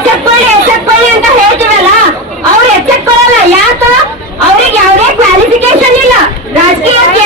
ಎಚ್ಚೆತ್ಕೊಳ್ಳಿ ಎಚ್ಚೆತ್ಕೊಳ್ಳಿ ಅಂತ ಹೇಳ್ತೀವಲ್ಲ? ಅವ್ರು ಎಚ್ಚೆತ್ಕೊಳ್ಳಲ್ಲ ಯಾಕ? ಅವ್ರಿಗೆ ಯಾವುದೇ ಕ್ವಾಲಿಫಿಕೇಶನ್ ಇಲ್ಲ. ರಾಜಕೀಯಕ್ಕೆ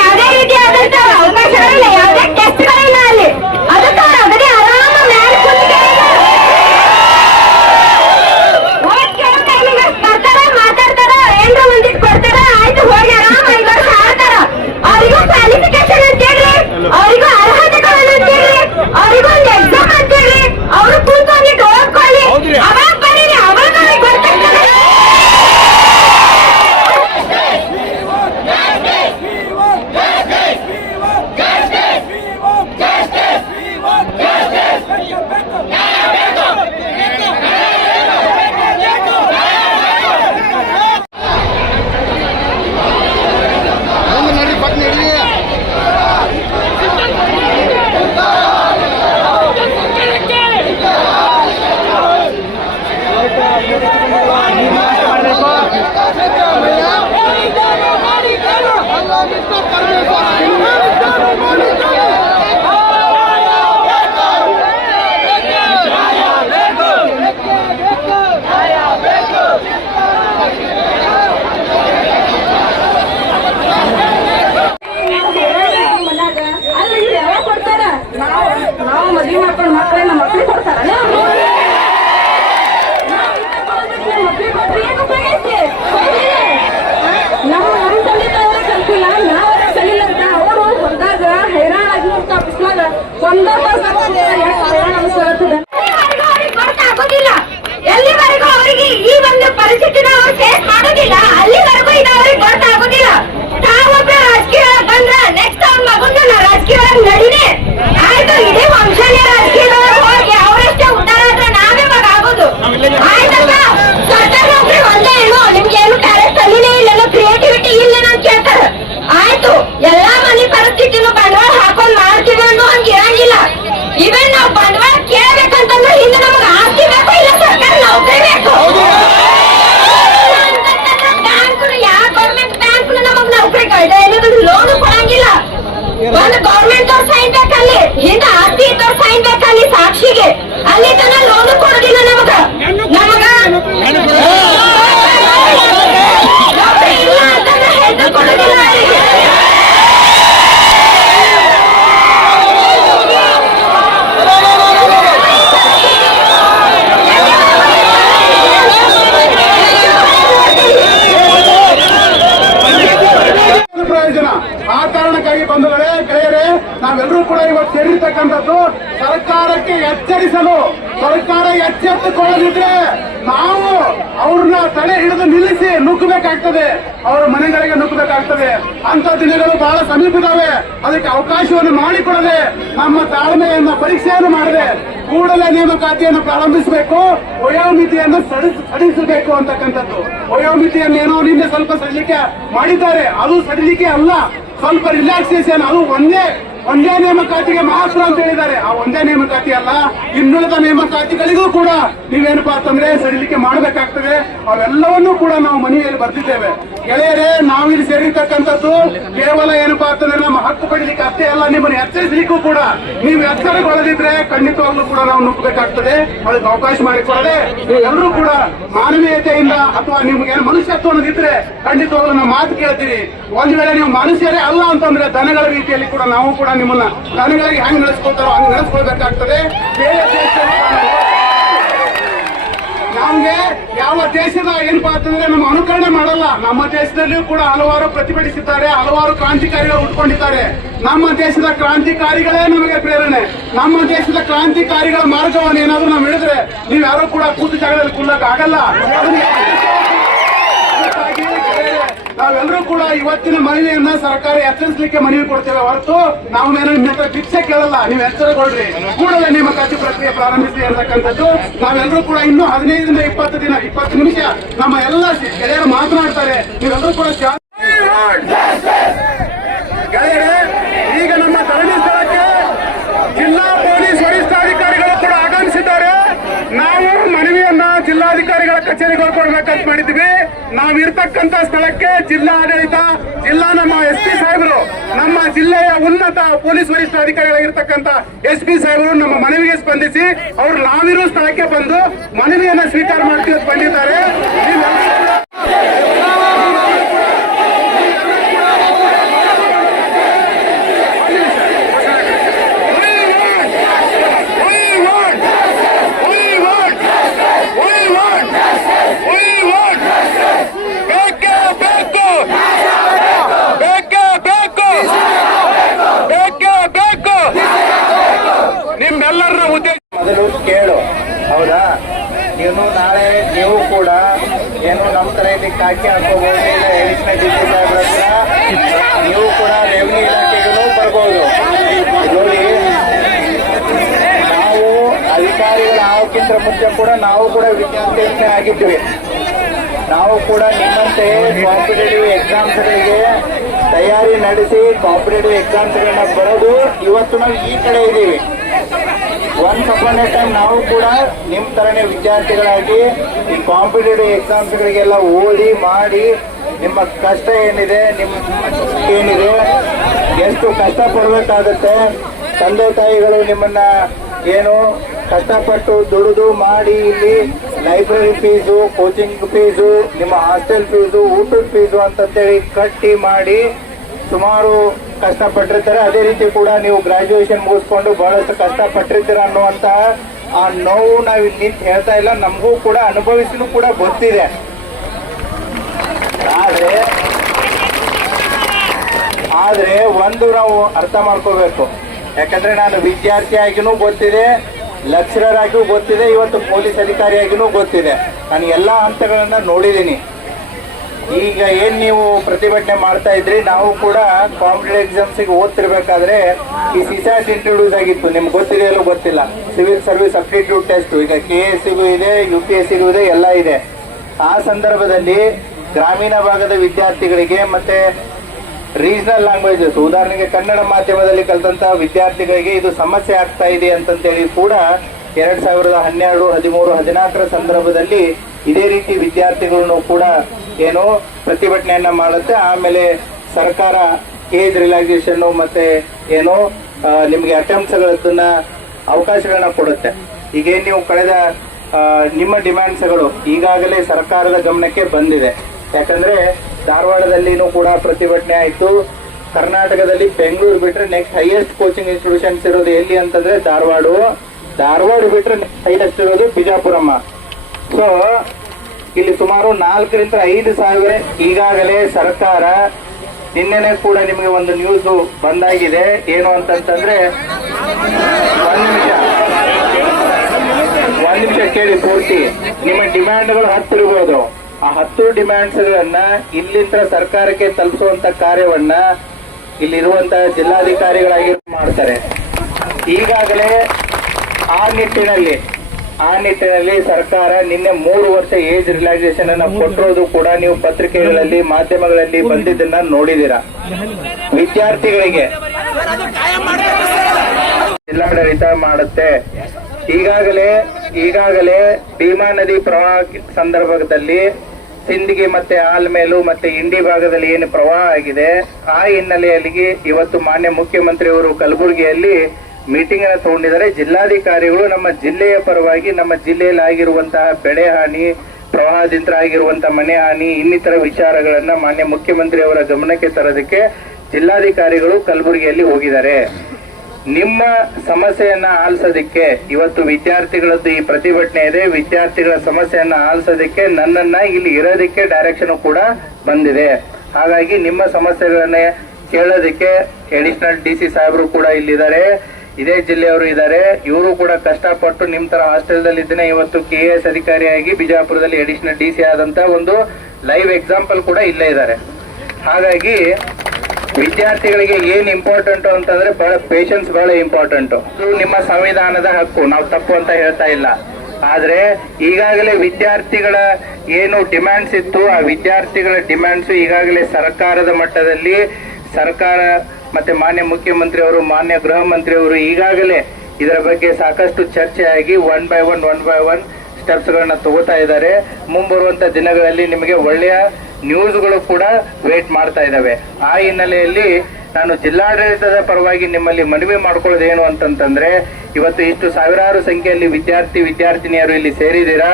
ಒಂದು ಗೌರ್ಮೆಂಟ್ ಅವ್ರ ಸೈನ್ ಬೇಕಲ್ಲಿ ಹಿಂದೆ ಆಸ್ತಿ ಇದ್ದವ್ರ ಸೈನ್ ಬೇಕಲ್ಲಿ ಸಾಕ್ಷಿಗೆ ಅಲ್ಲಿ ತನ ಲೋನ್ ಕೊಡೋದಿಲ್ಲ ನಮಗ ನಮಗ ನೌಕರಿ ಇಲ್ಲ ಅಂತಂದ್ರೆ ಹೆಣ್ಣು ಕೊಡೋದಿಲ್ಲ ಅವರಿಗೆ ಏನು ಪ್ರಯೋಜನ ಆ ಕಾರಣಕ್ಕಾಗಿ ಬಂಧುಗಳೇ ಗೆಳೆಯರೇ ನಾವೆಲ್ಲರೂ ಕೂಡ ಇವತ್ತು ಸೇರಿರ್ತಕ್ಕಂಥದ್ದು ಸರ್ಕಾರಕ್ಕೆ ಎಚ್ಚರಿಸಲು ಸರ್ಕಾರ ಎಚ್ಚೆತ್ತುಕೊಳ್ಳದಿದ್ರೆ ನಾವು ಅವ್ರನ್ನ ತಡೆ ಹಿಡಿದು ನಿಲ್ಲಿಸಿ ನುಗ್ಗಬೇಕಾಗ್ತದೆ. ಅವರ ಮನೆಗಳಿಗೆ ನುಗ್ಗಬೇಕಾಗ್ತದೆ. ಅಂತ ದಿನಗಳು ಬಹಳ ಸಮೀಪದಾವೆ. ಅದಕ್ಕೆ ಅವಕಾಶವನ್ನು ಮಾಡಿಕೊಡದೆ ನಮ್ಮ ತಾಳ್ಮೆಯನ್ನ ಪರೀಕ್ಷೆಯನ್ನು ಮಾಡದೆ ಕೂಡಲೇ ನೇಮಕಾತಿಯನ್ನು ಪ್ರಾರಂಭಿಸಬೇಕು, ವಯೋಮಿತಿಯನ್ನು ಸಡಿಸ್, ಸಡಿಸಬೇಕು ಅಂತಕ್ಕಂಥದ್ದು. ವಯೋಮಿತಿಯನ್ನು ಏನೋ ನಿನ್ನೆ ಸ್ವಲ್ಪ ಸಡಿಲಿಕ್ಕೆ ಮಾಡಿದ್ದಾರೆ. ಅದು ಸಡಿಲಿಕ್ಕೆ ಅಲ್ಲ. ಸ್ವಲ್ಪ ರಿಲ್ಯಾಕ್ಸೇಷನ್ ಅದು ಒಂದೇ ಒಂದೇ ನೇಮಕಾತಿಗೆ ಮಾತ್ರ ಅಂತ ಹೇಳಿದ್ದಾರೆ. ಆ ಒಂದೇ ನೇಮಕಾತಿ ಅಲ್ಲ, ಇನ್ನುಳಿದ ನೇಮಕಾತಿಗಳಿಗೂ ಕೂಡ ನೀವೇನಪ್ಪಾ ಅಂತಂದ್ರೆ ಸಡಿಲಿಕೆ ಮಾಡಬೇಕಾಗ್ತದೆ. ಅವೆಲ್ಲವನ್ನೂ ಕೂಡ ನಾವು ಮನೆಯಲ್ಲಿ ಬರ್ತಿದ್ದೇವೆ ಗೆಳೆಯರೇ ನಾವಿಲ್ಲಿ ಸೇರಿರ್ತಕ್ಕಂಥದ್ದು ಕೇವಲ ಏನಪ್ಪಾ ಅಂತಂದ್ರೆ ನಮ್ಮ ಹಕ್ಕು ಪಡಿಲಿಕ್ಕೆ ಅಷ್ಟೇ ಅಲ್ಲ, ನಿಮ್ಮನ್ನು ಎಚ್ಚರಿಸಲಿಕ್ಕೂ ಕೂಡ. ನೀವು ಎಚ್ಚರಗೊಳ್ಳದಿದ್ರೆ ಖಂಡಿತವಾಗ್ಲೂ ಕೂಡ ನಾವು ನುಗ್ಗಬೇಕಾಗ್ತದೆ ಅದಕ್ಕೆ ಅವಕಾಶ ಮಾಡಿಕೊಡದೆ ನೀವೆಲ್ಲರೂ ಕೂಡ ಮಾನವೀಯತೆಯಿಂದ ಅಥವಾ ನಿಮ್ಗೆ ಮನುಷ್ಯತ್ವ ಅನ್ನೋದಿದ್ರೆ ಖಂಡಿತವಾಗ್ಲೂ ನಾವು ಮಾತು ಕೇಳ್ತೀವಿ ಒಂದ್ ವೇಳೆ ನೀವು ಮನುಷ್ಯರೇ ಅಲ್ಲ ಅಂತಂದ್ರೆ ದನಗಳ ರೀತಿಯಲ್ಲಿ ಕೂಡ ನಾವು ಕೂಡ ನಿಮ್ಮನ್ನ ದನಗಳಿಗೆ ಹೆಂಗ್ ನಡೆಸ್ಕೊಳ್ತಾರೋ ಹಂಗೆ ನಡೆಸ್ಕೊಳ್ಬೇಕಾಗ್ತದೆ. ಬೇರೆ ದೇಶದ ಏನಪ್ಪಾ ಅಂತಂದ್ರೆ ನಮ್ಮ ಅನುಕರಣೆ ಮಾಡಲ್ಲ. ನಮ್ಮ ದೇಶದಲ್ಲಿಯೂ ಕೂಡ ಹಲವಾರು ಪ್ರತಿಭಟಿಸಿದ್ದಾರೆ, ಹಲವಾರು ಕ್ರಾಂತಿಕಾರಿಗಳು ಉಟ್ಕೊಂಡಿದ್ದಾರೆ. ನಮ್ಮ ದೇಶದ ಕ್ರಾಂತಿಕಾರಿಗಳೇ ನಮಗೆ ಪ್ರೇರಣೆ. ನಮ್ಮ ದೇಶದ ಕ್ರಾಂತಿಕಾರಿಗಳ ಮಾರ್ಗವನ್ನು ಏನಾದ್ರೂ ನಾವು ಹಿಡಿದ್ರೆ ನೀವು ಯಾರು ಕೂಡ ಕೂತು ಜಾಗದಲ್ಲಿ ಕುಲ್ಲಕ್ ಆಗಲ್ಲ ನಾವೆಲ್ಲರೂ ಕೂಡ ಇವತ್ತಿನ ಮನವಿಯನ್ನ ಸರ್ಕಾರ ಎಚ್ಚರಿಸಲಿಕ್ಕೆ ಮನವಿ ಕೊಡ್ತೇವೆ ಹೊರತು ನಾವು ಏನು ನಿಮ್ಮ ಹತ್ರ ಭಿಕ್ಷೆ ಕೇಳಲ್ಲ. ನೀವು ಎಚ್ಚರಗೊಳ್ರಿ. ಕೂಡಲೇ ನೇಮಕಾತಿ ಪ್ರಕ್ರಿಯೆ ಪ್ರಾರಂಭಿಸಿ ಅಂತಕ್ಕಂಥದ್ದು. ನಾವೆಲ್ಲರೂ ಕೂಡ ಇನ್ನೂ ಹದಿನೈದರಿಂದ ಇಪ್ಪತ್ತು ದಿನ, ಇಪ್ಪತ್ತು ನಿಮಿಷ ನಮ್ಮ ಎಲ್ಲ ಗೆಳೆಯರು ಮಾತನಾಡ್ತಾರೆ. ನೀವೆಲ್ಲರೂ ಕೂಡ ಶಾ- ಗೆಳೆಯರೇ ಈಗ ನಮ್ಮ ಧರಣಿ ಸ್ಥಳಕ್ಕೆ ಜಿಲ್ಲಾ ಪೊಲೀಸ್ ವರಿಷ್ಠಾಧಿಕಾರಿಗಳು ಕೂಡ ಆಗಮಿಸಿದ್ದಾರೆ ನಾವು ಮನವಿಯನ್ನ ಜಿಲ್ಲಾ ಜಿಲ್ಲಾಧಿಕಾರಿಗಳ ಕಚೇರಿಗೆ ಕೊಡ್ಬೇಕಂತ ಮಾಡಿದ್ವಿ ನಾವ್ ಇರ್ತಕ್ಕಂತ ಸ್ಥಳಕ್ಕೆ ಜಿಲ್ಲಾ ಆಡಳಿತ ಜಿಲ್ಲಾ ನಮ್ಮ ಎಸ್ ಪಿ ಸಾಹೇಬರು, ನಮ್ಮ ಜಿಲ್ಲೆಯ ಉನ್ನತ ಪೊಲೀಸ್ ವರಿಷ್ಠಾಧಿಕಾರಿಗಳಾಗಿರ್ತಕ್ಕಂಥ ಎಸ್ ಪಿ ಸಾಹೇಬರು ನಮ್ಮ ಮನವಿಗೆ ಸ್ಪಂದಿಸಿ, ಅವರು ನಾವಿರೋ ಸ್ಥಳಕ್ಕೆ ಬಂದು ಮನವಿಯನ್ನ ಸ್ವೀಕಾರ ಮಾಡ್ತೀವಿ ಬಂದಿದ್ದಾರೆ. ನೀವು ಕೂಡ ಏನು ನಮ್ಮ ತರ ಇಲ್ಲಿ ಕಾಕಿ ಹಾಕೋಬಹುದು ನೀವು ಕೂಡ ರೆವಿನ್ಯೂ ಇಲಾಖೆಗೂ ಬರ್ಬೋದು. ನೋಡಿ, ನಾವು ಅಧಿಕಾರಿಗಳ ಆಗೋಕ್ಕಿಂತ ಮುಂಚೆ ಕೂಡ ನಾವು ಕೂಡ ವಿದ್ಯಾರ್ಥಿ ಆಗಿದ್ವಿ ನಾವು ಕೂಡ ನಿಮ್ಮಂತೆ ಕಾಂಪಿಟೇಟಿವ್ ಎಕ್ಸಾಮ್ಸ್ಗಳಿಗೆ ತಯಾರಿ ನಡೆಸಿ ಕಾಂಪಿಟೇಟಿವ್ ಎಕ್ಸಾಮ್ಸ್ಗಳನ್ನ ಬರೋದು ಇವತ್ತು ನಾವು ಈ ಕಡೆ ಇದ್ದೀವಿ. ಒನ್ಸ್ ಅಪಾನ್ ಟೈಮ್ ನಾವು ಕೂಡ ನಿಮ್ ತರನೇ ವಿದ್ಯಾರ್ಥಿಗಳಾಗಿ ಈ ಕಾಂಪಿಟೇಟಿವ್ ಎಕ್ಸಾಮ್ಸ್ಗಳಿಗೆಲ್ಲ ಓದಿ, ಮಾಡಿ ನಿಮ್ಮ ಕಷ್ಟ ಏನಿದೆ ನಿಮ್ಮ ಏನಿದೆ, ಎಷ್ಟು ಕಷ್ಟ ಪಡ್ಬೇಕಾಗತ್ತೆ ತಂದೆ ತಾಯಿಗಳು ನಿಮ್ಮನ್ನ ಏನು ಕಷ್ಟಪಟ್ಟು ದುಡಿದು ಮಾಡಿ ಇಲ್ಲಿ ಲೈಬ್ರರಿ ಫೀಸು ಕೋಚಿಂಗ್ ಫೀಸು ನಿಮ್ಮ ಹಾಸ್ಟೆಲ್ ಫೀಸು ಊಟದ ಫೀಸು ಅಂತಂತೇಳಿ ಕಟ್ಟಿ ಮಾಡಿ ಸುಮಾರು ಕಷ್ಟಪಟ್ಟಿರ್ತಾರೆ. ಅದೇ ರೀತಿ ಕೂಡ ನೀವು ಗ್ರಾಜುಯೇಷನ್ ಮುಗಿಸ್ಕೊಂಡು ಬಹಳಷ್ಟು ಕಷ್ಟಪಟ್ಟಿರ್ತೀರ ಅನ್ನುವಂತಹ ಆ ನೋವು ನಾವು ನಿಂತು ಹೇಳ್ತಾ ಇಲ್ಲ. ನಮಗೂ ಕೂಡ ಅನುಭವಿಸಲು ಕೂಡ ಗೊತ್ತಿದೆ. ಆದ್ರೆ ಆದ್ರೆ ಒಂದು ನಾವು ಅರ್ಥ ಮಾಡ್ಕೋಬೇಕು. ಯಾಕಂದ್ರೆ ನಾನು ವಿದ್ಯಾರ್ಥಿಯಾಗಿನೂ ಗೊತ್ತಿದೆ ಲೆಕ್ಚರರ್ ಆಗಿಯೂ ಗೊತ್ತಿದೆ, ಇವತ್ತು ಪೊಲೀಸ್ ಅಧಿಕಾರಿಯಾಗಿನೂ ಗೊತ್ತಿದೆ. ನಾನು ಎಲ್ಲಾ ಹಂತಗಳನ್ನ ನೋಡಿದ್ದೀನಿ. ಈಗ ಏನ್ ನೀವು ಪ್ರತಿಭಟನೆ ಮಾಡ್ತಾ ಇದ್ರಿ, ನಾವು ಕೂಡ ಕಾಂಪಿಟೇಟಿವ್ ಎಕ್ಸಾಮ್ಸ್ ಓದ್ತಿರ್ಬೇಕಾದ್ರೆ ಈ ಸಿಸಾಟ್ ಇಂಟ್ರೊಡ್ಯೂಸ್ ಆಗಿತ್ತು. ನಿಮ್ಗೆ ಗೊತ್ತಿದೆಯಲ್ಲೂ ಗೊತ್ತಿಲ್ಲ. ಸಿವಿಲ್ ಸರ್ವಿಸ್ ಅಪ್ಟಿಟ್ಯೂಡ್ ಟೆಸ್ಟ್ ಈಗ ಕೆ ಎಸ್ ಸಿಗೂ ಇದೆ ಯು ಪಿ ಎಸ್ ಸಿಗೂ ಇದೆ, ಎಲ್ಲ ಇದೆ. ಆ ಸಂದರ್ಭದಲ್ಲಿ ಗ್ರಾಮೀಣ ಭಾಗದ ವಿದ್ಯಾರ್ಥಿಗಳಿಗೆ ಮತ್ತೆ ರೀಜನಲ್ ಲ್ಯಾಂಗ್ವೇಜಸ್ ಉದಾಹರಣೆಗೆ ಕನ್ನಡ ಮಾಧ್ಯಮದಲ್ಲಿ ಕಲಿತಂತಹ ವಿದ್ಯಾರ್ಥಿಗಳಿಗೆ ಇದು ಸಮಸ್ಯೆ ಆಗ್ತಾ ಇದೆ ಅಂತಂತೇಳಿ ಕೂಡ ಎರಡ್ ಸಾವಿರದ ಹನ್ನೆರಡು ಹದಿಮೂರು ಹದಿನಾಲ್ಕರ ಸಂದರ್ಭದಲ್ಲಿ ಇದೇ ರೀತಿ ವಿದ್ಯಾರ್ಥಿಗಳನ್ನು ಕೂಡ ಏನು ಪ್ರತಿಭಟನೆಯನ್ನ ಮಾಡುತ್ತೆ. ಆಮೇಲೆ ಸರ್ಕಾರ ಏಜ್ ರಿಲ್ಯಾಕ್ಸೇಷನ್ ಮತ್ತೆ ಏನು ನಿಮಗೆ ಅಟೆಂಪ್ಟ್ಸ್ಗಳನ್ನ ಅವಕಾಶಗಳನ್ನ ಕೊಡುತ್ತೆ. ಈಗೇನ್ ನೀವು ಕಳೆದ ನಿಮ್ಮ ಡಿಮ್ಯಾಂಡ್ಸ್ಗಳು ಈಗಾಗಲೇ ಸರ್ಕಾರದ ಗಮನಕ್ಕೆ ಬಂದಿದೆ. ಯಾಕಂದ್ರೆ ಧಾರವಾಡದಲ್ಲಿನೂ ಕೂಡ ಪ್ರತಿಭಟನೆ ಆಯಿತು. ಕರ್ನಾಟಕದಲ್ಲಿ ಬೆಂಗಳೂರು ಬಿಟ್ರೆ ನೆಕ್ಸ್ಟ್ ಹೈಯೆಸ್ಟ್ ಕೋಚಿಂಗ್ ಇನ್ಸ್ಟಿಟ್ಯೂಷನ್ಸ್ ಇರೋದು ಎಲ್ಲಿ ಅಂತಂದ್ರೆ ಧಾರವಾಡ. ಧಾರವಾಡ ಬಿಟ್ರೆ ಹೈಯೆಸ್ಟ್ ಇರೋದು ಬಿಜಾಪುರಮ್ಮ. ಸೊ ಇಲ್ಲಿ ಸುಮಾರು ನಾಲ್ಕರಿಂದ ಐದು ಸಾವಿರ ಈಗಾಗಲೇ ಸರ್ಕಾರ ನಿನ್ನೆನೆ ಕೂಡ ನಿಮಗೆ ಒಂದು ನ್ಯೂಸ್ ಬಂದಾಗಿದೆ. ಏನು ಅಂತಂತಂದ್ರೆ, ಒಂದ್ ನಿಮಿಷ. ಒಂದ್ ನಿಮಿಷ ಕೇಳಿ ಪೂರ್ತಿ. ನಿಮ್ಮ ಡಿಮ್ಯಾಂಡ್ಗಳು ಹತ್ತಿರಬಹುದು ಆ ಹತ್ತು ಡಿಮ್ಯಾಂಡ್ಸ್ ಗಳನ್ನ ಇಲ್ಲಿಂದ ಸರ್ಕಾರಕ್ಕೆ ತಲುಪಿಸುವಂತ ಕಾರ್ಯವನ್ನ ಇಲ್ಲಿರುವಂತಹ ಜಿಲ್ಲಾಧಿಕಾರಿಗಳಾಗಿ ಮಾಡ್ತಾರೆ. ಈಗಾಗಲೇ ಆ ನಿಟ್ಟಿನಲ್ಲಿ ಆ ನಿಟ್ಟಿನಲ್ಲಿ ಸರ್ಕಾರ ನಿನ್ನೆ ಮೂರು ವರ್ಷ ಏಜ್ ರಿಲ್ಯಾಕ್ಸೇಷನ್ ಅನ್ನ ಕೊಟ್ಟಿರೋದು ಕೂಡ ನೀವು ಪತ್ರಿಕೆಗಳಲ್ಲಿ ಮಾಧ್ಯಮಗಳಲ್ಲಿ ಬಂದಿದ್ದನ್ನ ನೋಡಿದೀರಾ ವಿದ್ಯಾರ್ಥಿಗಳಿಗೆ ಜಿಲ್ಲಾಡಳಿತ ಮಾಡುತ್ತೆ. ಈಗಾಗಲೇ ಈಗಾಗಲೇ ಭೀಮಾ ನದಿ ಪ್ರವಾಹ ಸಂದರ್ಭದಲ್ಲಿ ಸಿಂದಗಿ ಮತ್ತೆ ಆಲ್ಮೇಲು ಮತ್ತೆ ಇಂಡಿ ಭಾಗದಲ್ಲಿ ಏನು ಪ್ರವಾಹ ಆಗಿದೆ ಆ ಹಿನ್ನೆಲೆಯಲ್ಲಿ ಇವತ್ತು ಮಾನ್ಯ ಮುಖ್ಯಮಂತ್ರಿಯವರು ಕಲಬುರಗಿಯಲ್ಲಿ ಮೀಟಿಂಗ್ ಅನ್ನು ತಗೊಂಡಿದ್ದಾರೆ. ಜಿಲ್ಲಾಧಿಕಾರಿಗಳು ನಮ್ಮ ಜಿಲ್ಲೆಯ ಪರವಾಗಿ ನಮ್ಮ ಜಿಲ್ಲೆಯಲ್ಲಿ ಆಗಿರುವಂತಹ ಬೆಳೆ ಹಾನಿ, ಪ್ರವಾಹದಿಂದ ಆಗಿರುವಂತಹ ಮನೆ ಹಾನಿ, ಇನ್ನಿತರ ವಿಚಾರಗಳನ್ನ ಮಾನ್ಯ ಮುಖ್ಯಮಂತ್ರಿಯವರ ಗಮನಕ್ಕೆ ತರೋದಕ್ಕೆ ಜಿಲ್ಲಾಧಿಕಾರಿಗಳು ಕಲಬುರಗಿಯಲ್ಲಿ ಹೋಗಿದ್ದಾರೆ. ನಿಮ್ಮ ಸಮಸ್ಯೆಯನ್ನ ಆಲಿಸೋದಕ್ಕೆ ಇವತ್ತು ವಿದ್ಯಾರ್ಥಿಗಳದ್ದು ಈ ಪ್ರತಿಭಟನೆ ಇದೆ. ವಿದ್ಯಾರ್ಥಿಗಳ ಸಮಸ್ಯೆಯನ್ನ ಆಲಿಸೋದಕ್ಕೆ ನನ್ನನ್ನ ಇಲ್ಲಿ ಇರೋದಕ್ಕೆ ಡೈರೆಕ್ಷನ್ ಕೂಡ ಬಂದಿದೆ. ಹಾಗಾಗಿ ನಿಮ್ಮ ಸಮಸ್ಯೆಗಳನ್ನ ಕೇಳೋದಕ್ಕೆ ಅಡಿಷನಲ್ ಡಿ ಸಿ ಸಾಹೇಬರು ಕೂಡ ಇಲ್ಲಿದ್ದಾರೆ. ಇದೇ ಜಿಲ್ಲೆಯವರು ಇದ್ದಾರೆ. ಇವರು ಕೂಡ ಕಷ್ಟಪಟ್ಟು ನಿಮ್ಮ ತರ ಹಾಸ್ಟೆಲ್ದಲ್ಲಿ ಇದ್ದೇನೆ. ಇವತ್ತು ಕೆ ಎ ಎಸ್ ಅಧಿಕಾರಿಯಾಗಿ ಬಿಜಾಪುರದಲ್ಲಿ ಅಡಿಷನಲ್ ಡಿ ಸಿ ಆದಂತ ಒಂದು ಲೈವ್ ಎಕ್ಸಾಂಪಲ್ ಕೂಡ ಇಲ್ಲೇ ಇದ್ದಾರೆ. ಹಾಗಾಗಿ ವಿದ್ಯಾರ್ಥಿಗಳಿಗೆ ಏನ್ ಇಂಪಾರ್ಟೆಂಟ್ ಅಂತಂದ್ರೆ ಬಹಳ ಪೇಷನ್ಸ್ ಬಹಳ ಇಂಪಾರ್ಟೆಂಟ್ ನಿಮ್ಮ ಸಂವಿಧಾನದ ಹಕ್ಕು. ನಾವು ತಪ್ಪು ಅಂತ ಹೇಳ್ತಾ ಇಲ್ಲ. ಆದ್ರೆ ಈಗಾಗಲೇ ವಿದ್ಯಾರ್ಥಿಗಳ ಏನು ಡಿಮ್ಯಾಂಡ್ಸ್ ಇತ್ತು, ಆ ವಿದ್ಯಾರ್ಥಿಗಳ ಡಿಮ್ಯಾಂಡ್ಸ್ ಈಗಾಗಲೇ ಸರ್ಕಾರದ ಮಟ್ಟದಲ್ಲಿ ಸರ್ಕಾರ ಮತ್ತೆ ಮಾನ್ಯ ಮುಖ್ಯಮಂತ್ರಿ ಅವರು ಮಾನ್ಯ ಗೃಹ ಮಂತ್ರಿ ಅವರು ಈಗಾಗಲೇ ಇದರ ಬಗ್ಗೆ ಸಾಕಷ್ಟು ಚರ್ಚೆ ಆಗಿ one by one one by one ಸ್ಟೆಪ್ಸ್ಗಳನ್ನ ತಗೋತಾ ಇದ್ದಾರೆ. ಮುಂಬರುವಂತ ದಿನಗಳಲ್ಲಿ ನಿಮಗೆ ಒಳ್ಳೆಯ ನ್ಯೂಸ್ಗಳು ಕೂಡ ವೇಟ್ ಮಾಡ್ತಾ ಇದ್ದಾವೆ. ಆ ಹಿನ್ನೆಲೆಯಲ್ಲಿ ನಾನು ಜಿಲ್ಲಾಡಳಿತದ ಪರವಾಗಿ ನಿಮ್ಮಲ್ಲಿ ಮನವಿ ಮಾಡ್ಕೊಳ್ಳೋದು ಏನು ಅಂತಂತಂದ್ರೆ, ಇವತ್ತು ಇಷ್ಟು ಸಾವಿರಾರು ಸಂಖ್ಯೆಯಲ್ಲಿ ವಿದ್ಯಾರ್ಥಿ, ವಿದ್ಯಾರ್ಥಿನಿಯರು ಇಲ್ಲಿ ಸೇರಿದ್ದೀರಾ?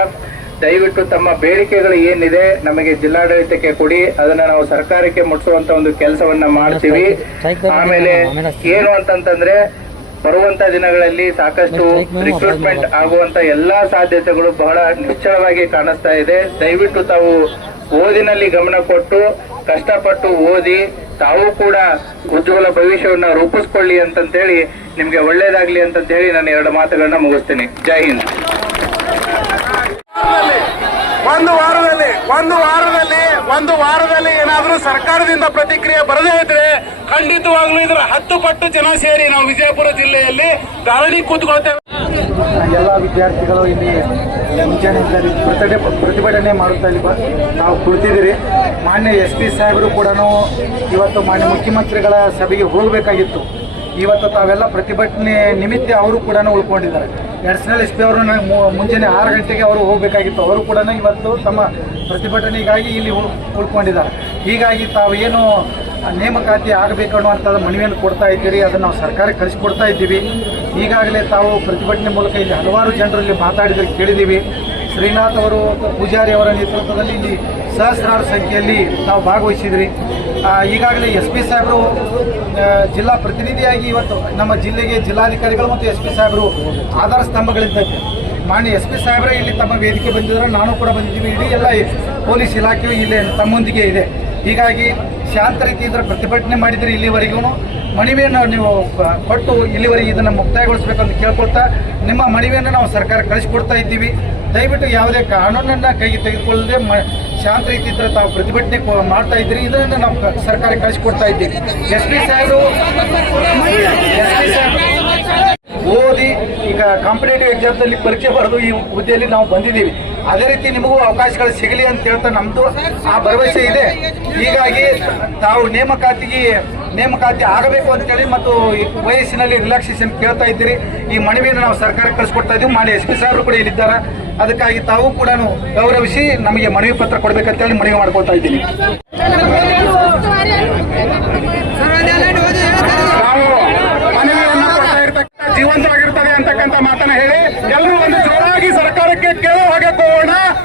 ದಯವಿಟ್ಟು ತಮ್ಮ ಬೇಡಿಕೆಗಳು ಏನಿದೆ ನಮಗೆ ಜಿಲ್ಲಾಡಳಿತಕ್ಕೆ ಕೊಡಿ. ಅದನ್ನ ನಾವು ಸರ್ಕಾರಕ್ಕೆ ಮುಟ್ಟಿಸುವಂತ ಒಂದು ಕೆಲಸವನ್ನ ಮಾಡ್ತೀವಿ. ಆಮೇಲೆ ಏನು ಅಂತಂತಂದ್ರೆ ಬರುವಂತ ದಿನಗಳಲ್ಲಿ ಸಾಕಷ್ಟು ರಿಕ್ರೂಟ್ಮೆಂಟ್ ಆಗುವಂತ ಎಲ್ಲಾ ಸಾಧ್ಯತೆಗಳು ಬಹಳ ನಿಚ್ಚಳವಾಗಿ ಕಾಣಿಸ್ತಾ ಇದೆ. ದಯವಿಟ್ಟು ತಾವು ಓದಿನಲ್ಲಿ ಗಮನ ಕೊಟ್ಟು, ಕಷ್ಟಪಟ್ಟು ಓದಿ, ತಾವು ಕೂಡ ಉಜ್ವಲ ಭವಿಷ್ಯವನ್ನ ರೂಪಿಸ್ಕೊಳ್ಳಿ ಅಂತಂತೇಳಿ ನಿಮ್ಗೆ ಒಳ್ಳೇದಾಗ್ಲಿ ಅಂತಂತೇಳಿ ನಾನು ಎರಡು ಮಾತುಗಳನ್ನ ಮುಗಿಸ್ತೀನಿ. ಜೈ ಹಿಂದ್. ಒಂದು ವಾರದಲ್ಲಿ ಒಂದು ವಾರದಲ್ಲಿ ಒಂದು ವಾರದಲ್ಲಿ ಏನಾದರೂ ಸರ್ಕಾರದಿಂದ ಪ್ರತಿಕ್ರಿಯೆ ಬರದೇ ಇದ್ರೆ ಖಂಡಿತವಾಗ್ಲೂ ಇದರ ಹತ್ತು ಪಟ್ಟು ಜನ ಸೇರಿ ನಾವು ವಿಜಯಪುರ ಜಿಲ್ಲೆಯಲ್ಲಿ ಧರಣಿ ಕೂತ್ಕೊಳ್ತೇವೆ. ಎಲ್ಲ ವಿದ್ಯಾರ್ಥಿಗಳು ಇಲ್ಲಿ ಪ್ರತಿಭಟನೆ ಪ್ರತಿಭಟನೆ ಮಾಡುತ್ತಾ ಇಲ್ಲಿ ನಾವು ಕುಳಿತಿದ್ದೀರಿ. ಮಾನ್ಯ ಎಸ್ ಪಿ ಸಾಹೇಬರು ಕೂಡ ಇವತ್ತು ಮಾನ್ಯ ಮುಖ್ಯಮಂತ್ರಿಗಳ ಸಭೆಗೆ ಹೋಗಬೇಕಾಗಿತ್ತು. ಇವತ್ತು ತಾವೆಲ್ಲ ಪ್ರತಿಭಟನೆ ನಿಮಿತ್ತ ಅವರು ಕೂಡ ಉಳ್ಕೊಂಡಿದ್ದಾರೆ. ಎಡ್ಸ್ನಲ್ ಎಸ್ ಪಿ ಅವರು ಮುಂಜಾನೆ ಆರು ಗಂಟೆಗೆ ಅವರು ಹೋಗಬೇಕಾಗಿತ್ತು. ಅವರು ಕೂಡ ಇವತ್ತು ತಮ್ಮ ಪ್ರತಿಭಟನೆಗಾಗಿ ಇಲ್ಲಿ ಉಳ್- ಉಳ್ಕೊಂಡಿದ್ದಾರೆ. ಹೀಗಾಗಿ ತಾವು ಏನು ನೇಮಕಾತಿ ಆಗಬೇಕು ಅನ್ನುವಂಥ ಮನವಿಯನ್ನು ಕೊಡ್ತಾ ಇದ್ದೀರಿ, ಅದನ್ನು ನಾವು ಸರ್ಕಾರಕ್ಕೆ ಕಳಿಸ್ಕೊಡ್ತಾ ಇದ್ದೀವಿ. ಈಗಾಗಲೇ ತಾವು ಪ್ರತಿಭಟನೆ ಮೂಲಕ ಇಲ್ಲಿ ಹಲವಾರು ಜನರಲ್ಲಿ ಮಾತಾಡಿದ್ರೆ ಕೇಳಿದ್ದೀವಿ. ಶ್ರೀನಾಥ್ ಅವರು, ಪೂಜಾರಿ ಅವರ ನೇತೃತ್ವದಲ್ಲಿ ಇಲ್ಲಿ ಸಹಸ್ರಾರು ಸಂಖ್ಯೆಯಲ್ಲಿ ತಾವು ಭಾಗವಹಿಸಿದ್ರಿ. ಈಗಾಗಲೇ ಎಸ್ ಪಿ ಸಾಹೇಬರು ಜಿಲ್ಲಾ ಪ್ರತಿನಿಧಿಯಾಗಿ ಇವತ್ತು ನಮ್ಮ ಜಿಲ್ಲೆಗೆ ಜಿಲ್ಲಾಧಿಕಾರಿಗಳು ಮತ್ತು ಎಸ್ ಪಿ ಸಾಹೇಬರು ಆಧಾರ ಸ್ತಂಭಗಳಿದ್ದಂತೆ ಮಾನ್ಯ ಎಸ್ ಪಿ ಸಾಹೇಬರೇ, ಇಲ್ಲಿ ತಮ್ಮ ವೇದಿಕೆ ಬಂದಿದ್ದಾರೆ. ನಾನು ಕೂಡ ಬಂದಿದ್ದೀವಿ. ಇಡೀ ಎಲ್ಲ ಪೊಲೀಸ್ ಇಲಾಖೆಯು ಇಲ್ಲಿ ತಮ್ಮೊಂದಿಗೆ ಇದೆ. ಹೀಗಾಗಿ ಶಾಂತ ರೀತಿಯಿಂದ ಪ್ರತಿಭಟನೆ ಮಾಡಿದರೆ ಇಲ್ಲಿವರೆಗೂ. ಮನವಿಯನ್ನು ನೀವು ಕೊಟ್ಟು ಇಲ್ಲಿವರೆಗೆ ಇದನ್ನು ಮುಕ್ತಾಯಗೊಳಿಸಬೇಕಂತ ಕೇಳ್ಕೊಳ್ತಾ, ನಿಮ್ಮ ಮನವಿಯನ್ನು ನಾವು ಸರ್ಕಾರ ಕಳಿಸ್ಕೊಡ್ತಾ ಇದ್ದೀವಿ. ದಯವಿಟ್ಟು ಯಾವುದೇ ಕಾನೂನನ್ನು ಕೈಗೆ ತೆಗೆದುಕೊಳ್ಳದೆ ಶಾಂತ ಇದ್ರೆ ತಾವು ಪ್ರತಿಭಟನೆ ಮಾಡ್ತಾ ಇದ್ರಿ ಇದನ್ನು ನಾವು ಸರ್ಕಾರ ಕಳಿಸ್ಕೊಡ್ತಾ ಇದ್ದೀವಿ ಎಸ್ ಪಿ ಸಾಹೇಬರು ಓದಿ ಈಗ ಕಾಂಪಿಟೇಟಿವ್ ಎಕ್ಸಾಮ್ದಲ್ಲಿ ಪರೀಕ್ಷೆ ಬರೆದು ಈ ಹುದ್ದೆಯಲ್ಲಿ ನಾವು ಬಂದಿದ್ದೀವಿ. ಅದೇ ರೀತಿ ನಿಮಗೂ ಅವಕಾಶಗಳು ಸಿಗಲಿ ಅಂತ ಹೇಳ್ತಾ ನಮ್ದು ಆ ಭರವಸೆ ಇದೆ. ಹೀಗಾಗಿ ತಾವು ನೇಮಕಾತಿಗೆ, ನೇಮಕಾತಿ ಆಗಬೇಕು ಅಂತೇಳಿ ಮತ್ತು ವಯಸ್ಸಿನಲ್ಲಿ ರಿಲ್ಯಾಕ್ಸೇಷನ್ ಕೇಳ್ತಾ ಇದ್ದೀರಿ. ಈ ಮನವಿಯನ್ನು ನಾವು ಸರ್ಕಾರಕ್ಕೆ ಕಳಿಸ್ಕೊಡ್ತಾ ಇದ್ದೀವಿ. ಮಾಡಿ ಎಸ್ ಪಿ ಸಾರು ಕೂಡ ಇಲ್ಲಿದ್ದಾರೆ. ಅದಕ್ಕಾಗಿ ತಾವು ಕೂಡ ಗೌರವಿಸಿ ನಮಗೆ ಮನವಿ ಪತ್ರ ಕೊಡಬೇಕಂತೇಳಿ ಮನವಿ ಮಾಡ್ಕೊಳ್ತಾ ಇದ್ದೀನಿ.